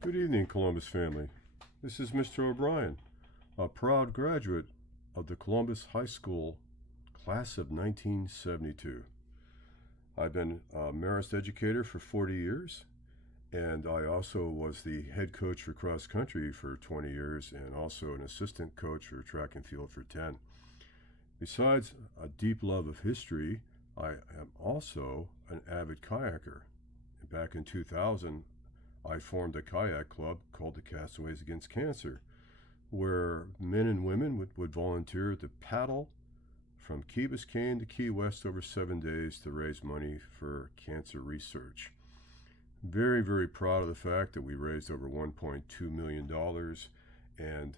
Good evening, Columbus family. This is Mr. O'Brien, a proud graduate of the Columbus High School class of 1972. I've been a Marist educator for 40 years, and I also was the head coach for cross country for 20 years and also an assistant coach for track and field for 10. Besides a deep love of history, I am also an avid kayaker. Back in 2000, I formed a kayak club called the Castaways Against Cancer, where men and women would volunteer to paddle from Key Biscayne to Key West over 7 days to raise money for cancer research. Very, very proud of the fact that we raised over $1.2 million, and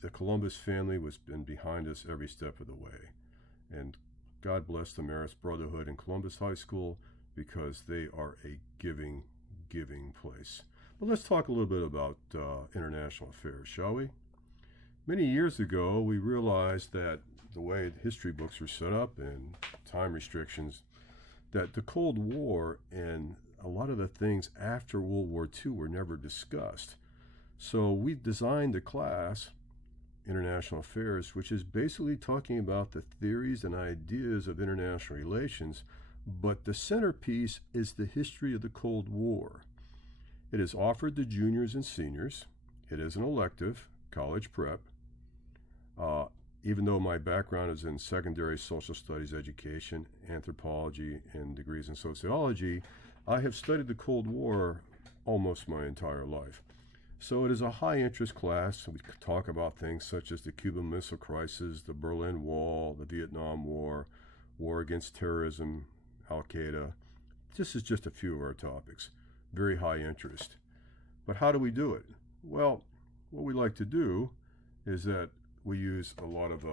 the Columbus family was been behind us every step of the way. And God bless the Marist Brotherhood in Columbus High School, because they are a giving place. But let's talk a little bit about international affairs, shall we? Many years ago, we realized that the way history books were set up and time restrictions, that the Cold War and a lot of the things after World War II were never discussed. So we designed a class, International Affairs, which is basically talking about the theories and ideas of international relations, but the centerpiece is the history of the Cold War. It is offered to juniors and seniors. It is an elective, college prep. Even though my background is in secondary social studies education, anthropology, and degrees in sociology, I have studied the Cold War almost my entire life. So it is a high interest class. We talk about things such as the Cuban Missile Crisis, the Berlin Wall, the Vietnam War, war against terrorism, Al-Qaeda. This is just a few of our topics. Very high interest. But how do we do it? Well, what we like to do is that we use a lot of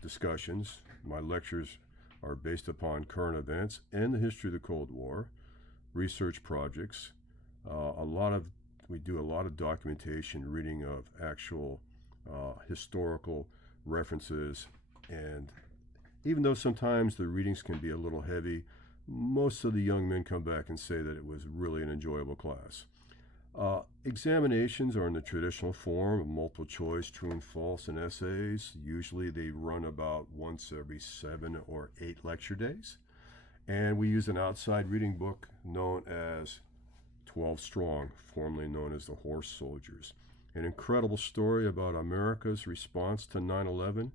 discussions. My lectures are based upon current events and the history of the Cold War, research projects. We do a lot of documentation, reading of actual historical references, and even though sometimes the readings can be a little heavy, most of the young men come back and say that it was really an enjoyable class. Examinations are in the traditional form of multiple choice, true and false, and essays. Usually they run about once every 7 or 8 lecture days. And we use an outside reading book known as 12 Strong, formerly known as the Horse Soldiers. An incredible story about America's response to 9/11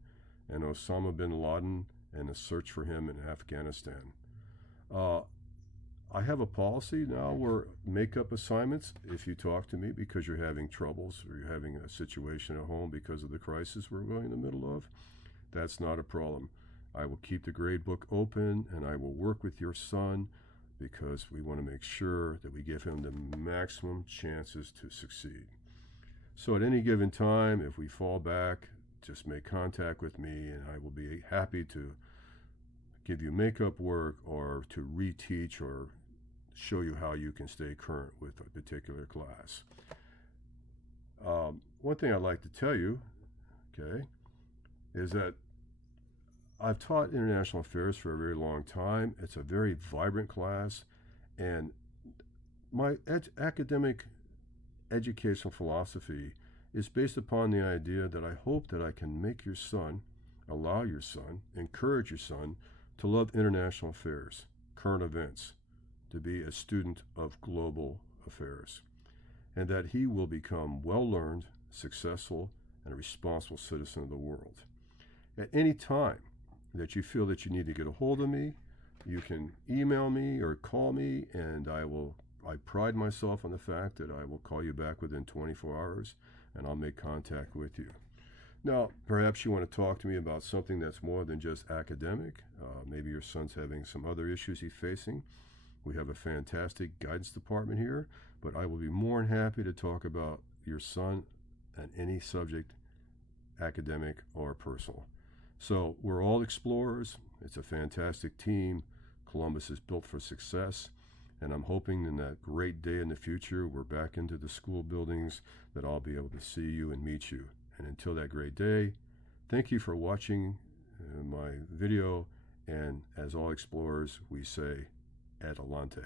and Osama bin Laden and the search for him in Afghanistan. I have a policy now where make-up assignments, if you talk to me because you're having troubles or you're having a situation at home because of the crisis we're going in the middle of, that's not a problem. I will keep the grade book open and I will work with your son because we want to make sure that we give him the maximum chances to succeed. So at any given time, if we fall back, just make contact with me and I will be happy to give you makeup work or to reteach or show you how you can stay current with a particular class. One thing I'd like to tell you, okay, is that I've taught international affairs for a very long time. It's a very vibrant class, and my academic educational philosophy is based upon the idea that I hope that I can make your son, allow your son, encourage your son to love international affairs, current events, to be a student of global affairs, and that he will become well-learned, successful, and a responsible citizen of the world. At any time that you feel that you need to get a hold of me, you can email me or call me, and I pride myself on the fact that I will call you back within 24 hours, and I'll make contact with you. Now, perhaps you want to talk to me about something that's more than just academic. Maybe your son's having some other issues he's facing. We have a fantastic guidance department here, but I will be more than happy to talk about your son and any subject, academic or personal. So we're all explorers. It's a fantastic team. Columbus is built for success. And I'm hoping in that great day in the future, we're back into the school buildings, that I'll be able to see you and meet you. And until that great day, thank you for watching my video. And as all explorers, we say, Adelante.